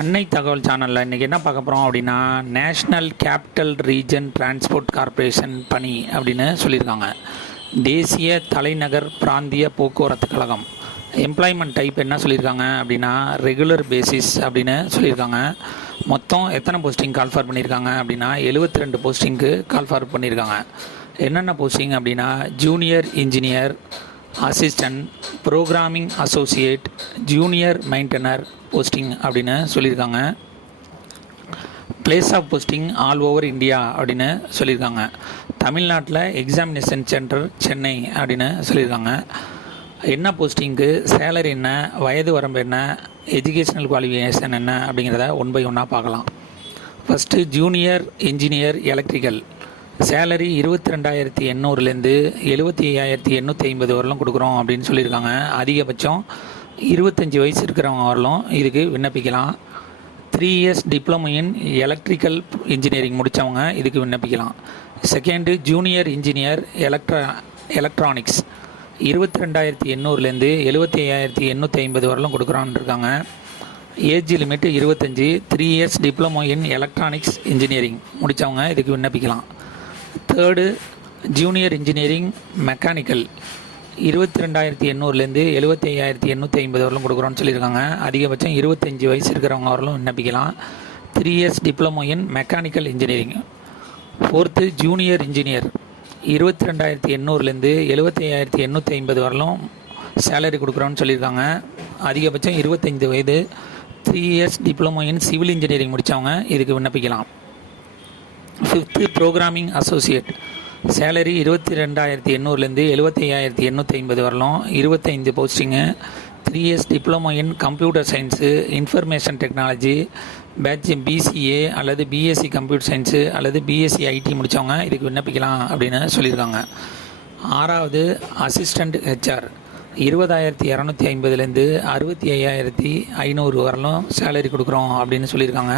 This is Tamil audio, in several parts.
அன்னை தகவல் சேனலில் இன்றைக்கி என்ன பார்க்க போகிறோம் அப்படின்னா, national capital region transport corporation பணி அப்படின்னு சொல்லியிருக்காங்க. தேசிய தலைநகர் பிராந்திய போக்குவரத்து கழகம். எம்ப்ளாய்மெண்ட் டைப் என்ன சொல்லியிருக்காங்க அப்படின்னா, ரெகுலர் பேசிஸ் அப்படின்னு சொல்லியிருக்காங்க. மொத்தம் எத்தனை போஸ்டிங் கால்ஃபார் பண்ணியிருக்காங்க அப்படின்னா 72 போஸ்டிங்க்கு கால்ஃபார் பண்ணியிருக்காங்க. என்னென்ன போஸ்டிங் அப்படின்னா, junior engineer, assistant, programming associate, junior maintainer posting அப்படின்னு சொல்லியிருக்காங்க. Place of posting all over India அப்படின்னு சொல்லியிருக்காங்க. தமிழ்நாட்டில் எக்ஸாமினேஷன் சென்டர் சென்னை அப்படின்னு சொல்லியிருக்காங்க. என்ன போஸ்டிங்க்கு, சேலரி என்ன, வயது வரம்பு என்ன, எஜுகேஷ்னல் குவாலிஃபிகேஷன் என்ன அப்படிங்கிறத ஒன் பை ஒன்னாக பார்க்கலாம். First junior engineer electrical. Salary 22,800லேருந்து 75,850 வரலும் கொடுக்குறோம் அப்படின்னு சொல்லியிருக்காங்க. அதிகபட்சம் 25 வயசு இருக்கிறவங்க வரலும் இதுக்கு விண்ணப்பிக்கலாம். 3 இயர்ஸ் டிப்ளமோ இன் எலக்ட்ரிக்கல் இன்ஜினியரிங் முடித்தவங்க இதுக்கு விண்ணப்பிக்கலாம். செகண்டு ஜூனியர் இன்ஜினியர் எலக்ட்ரானிக்ஸ் 22,800லேருந்து 75,850 வரலும் கொடுக்குறான்னு இருக்காங்க. Age limit 25. 3 இயர்ஸ் டிப்ளமோ இன் எலக்ட்ரானிக்ஸ் இன்ஜினியரிங் முடித்தவங்க இதுக்கு விண்ணப்பிக்கலாம். தேர்டு ஜூனியர் இன்ஜினியரிங் மெக்கானிக்கல் 22,800லேருந்து 75,850 வரலும் கொடுக்குறோன்னு சொல்லியிருக்காங்க. அதிகபட்சம் 25 வயசு இருக்கிறவங்க வரலும் விண்ணப்பிக்கலாம். 3 years diploma in mechanical engineering. Fourth junior engineer 22,800லேருந்து 75,850 வரலும் சேலரி கொடுக்குறோன்னு சொல்லியிருக்காங்க. அதிகபட்சம் 25 வயது. 3 years diploma in civil engineering முடித்தவங்க இதுக்கு விண்ணப்பிக்கலாம். Fifth programming associate. சேலரி 22,800லேருந்து 75,850 வரலும். 25 posting. 3 years diploma in computer science, information technology, batch BCA அல்லது பிஎஸ்சி கம்ப்யூட்டர் சயின்ஸு அல்லது பிஎஸ்சி ஐடி முடித்தவங்க இதுக்கு விண்ணப்பிக்கலாம் அப்படின்னு சொல்லியிருக்காங்க. ஆறாவது அசிஸ்டண்ட் ஹெச்ஆர் 20,250லேருந்து 65,500 வரலும் சேலரி கொடுக்குறோம் அப்படின்னு சொல்லியிருக்காங்க.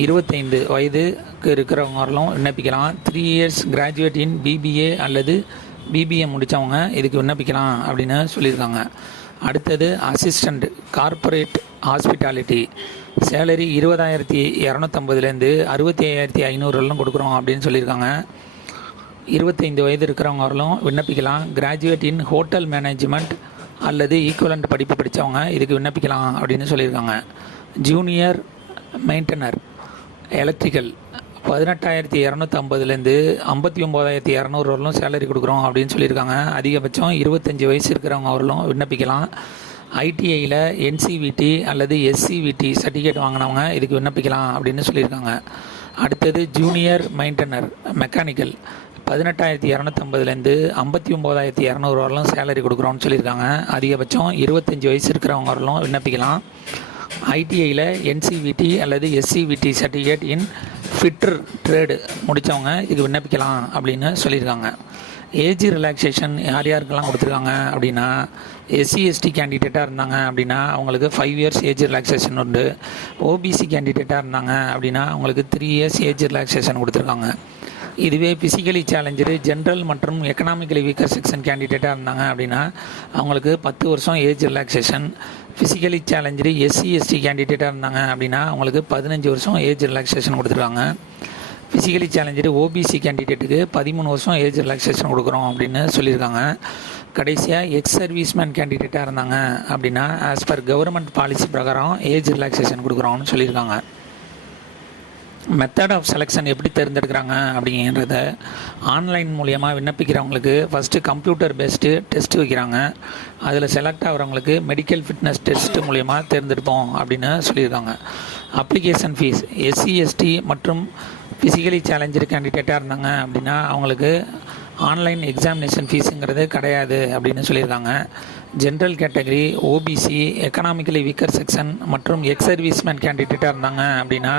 25 வயதுக்கு இருக்கிறவங்க வரலும் விண்ணப்பிக்கலாம். 3 இயர்ஸ் கிராஜுவேட் இன் பிபிஏ அல்லது பிபிஏ முடித்தவங்க இதுக்கு விண்ணப்பிக்கலாம் அப்படின்னு சொல்லியிருக்காங்க. அடுத்தது அசிஸ்டண்ட் கார்ப்பரேட் ஹாஸ்பிட்டாலிட்டி. சேலரி 20,250லேருந்து 65,500 வரலும் கொடுக்குறோம் அப்படின்னு சொல்லியிருக்காங்க. 25 வயது இருக்கிறவங்க வரலும் விண்ணப்பிக்கலாம். கிராஜுவேட் இன் ஹோட்டல் மேனேஜ்மெண்ட் அல்லது ஈக்குவலண்ட் படிப்பு படித்தவங்க இதுக்கு விண்ணப்பிக்கலாம் அப்படின்னு சொல்லியிருக்காங்க. ஜூனியர் மெயின்டனர் எலக்ட்ரிக்கல் 18,250லேருந்து 59,200 வரலும் சேலரி கொடுக்குறோம் அப்படின்னு சொல்லியிருக்காங்க. அதிகபட்சம் 25 வயசு இருக்கிறவங்க வரலும் விண்ணப்பிக்கலாம். ஐடிஐயில் என்சிவிடி அல்லது எஸ்சிவிடி சர்டிஃபிகேட் வாங்கினவங்க இதுக்கு விண்ணப்பிக்கலாம் அப்படின்னு சொல்லியிருக்காங்க. அடுத்தது ஜூனியர் மெயின்டனர் மெக்கானிக்கல் 18,250லேருந்து 59,200 வரலும் சேலரி கொடுக்குறோன்னு சொல்லியிருக்காங்க. அதிகபட்சம் 25 வயசு இருக்கிறவங்க வரலும் விண்ணப்பிக்கலாம். ஐடிஐயில் என்சிவிடி அல்லது SCVT certificate in fitter trade முடித்தவங்க இதுக்கு விண்ணப்பிக்கலாம் அப்படின்னு சொல்லியிருக்காங்க. ஏஜ் ரிலாக்ஸேஷன் யார் யாருக்கெல்லாம் கொடுத்துருக்காங்க அப்படின்னா, எஸ்சி எஸ்டி கேண்டிடேட்டாக இருந்தாங்க அப்படின்னா அவங்களுக்கு 5 இயர்ஸ் ஏஜ் ரிலாக்ஸேஷன் உண்டு. ஓபிசி கேண்டிடேட்டாக இருந்தாங்க அப்படின்னா அவங்களுக்கு 3 இயர்ஸ் ஏஜ் ரிலாக்ஸேஷன் கொடுத்துருக்காங்க. இதுவே ஃபிசிக்கலி சேலஞ்சரு ஜென்ரல் மற்றும் எக்கனாமிக்கலி வீக்கர் செக்ஷன் கேண்டிடேட்டாக இருந்தாங்க அப்படின்னா அவங்களுக்கு 10 வருஷம் age relaxation. Physically challenged SC ST கேண்டிடேட்டாக இருந்தாங்க அப்படின்னா அவங்களுக்கு 15 வருஷம் ஏஜ் ரிலாக்ஸேஷன் கொடுத்துருக்காங்க. ஃபிசிக்கலி சேலஞ்சரு ஓபிசி கேண்டிடேட்டுக்கு 13 வருஷம் ஏஜ் ரிலாக்ஸேஷன் கொடுக்குறோம் அப்படின்னு சொல்லியிருக்காங்க. கடைசியாக எக்ஸ் சர்வீஸ்மேன் கேண்டிடேட்டாக இருந்தாங்க அப்படின்னா ஆஸ் பர் கவர்மெண்ட் பாலிசி பிரகாரம் ஏஜ் ரிலாக்ஸேஷன் கொடுக்குறோம்னு சொல்லியிருக்காங்க. மெத்தட் ஆஃப் செலெக்ஷன் எப்படி தேர்ந்தெடுக்கிறாங்க அப்படிங்கிறத ஆன்லைன் மூலியமாக விண்ணப்பிக்கிறவங்களுக்கு ஃபஸ்ட்டு கம்ப்யூட்டர் பேஸ்டு டெஸ்ட் வைக்கிறாங்க. அதில் செலக்ட் ஆகிறவங்களுக்கு மெடிக்கல் ஃபிட்னஸ் டெஸ்ட் மூலிமா தேர்ந்தெடுப்போம் அப்படின்னு சொல்லியிருக்காங்க. அப்ளிகேஷன் ஃபீஸ் எஸ்சி எஸ்டி மற்றும் ஃபிசிக்கலி சேலஞ்சர் கேண்டிடேட்டாக இருந்தாங்க அப்படின்னா அவங்களுக்கு ஆன்லைன் எக்ஸாமினேஷன் ஃபீஸுங்கிறது கிடையாது அப்படின்னு சொல்லியிருக்காங்க. General category, OBC, economically weaker section மற்றும் எக்ஸ் சர்வீஸ்மேன் கேண்டிடேட்டாக இருந்தாங்க அப்படின்னா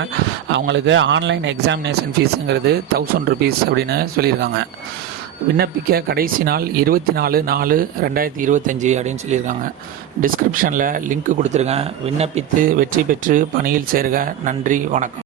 அவங்களுக்கு ஆன்லைன் எக்ஸாமினேஷன் ஃபீஸுங்கிறது 1000 ரூபீஸ் அப்படின்னு சொல்லியிருக்காங்க. விண்ணப்பிக்க கடைசி நாள் 24/4/2025 அப்படின்னு சொல்லியிருக்காங்க. டிஸ்கிரிப்ஷனில் லிங்க் கொடுத்துருக்கேன். விண்ணப்பித்து வெற்றி பெற்று பணியில் சேருக. நன்றி, வணக்கம்.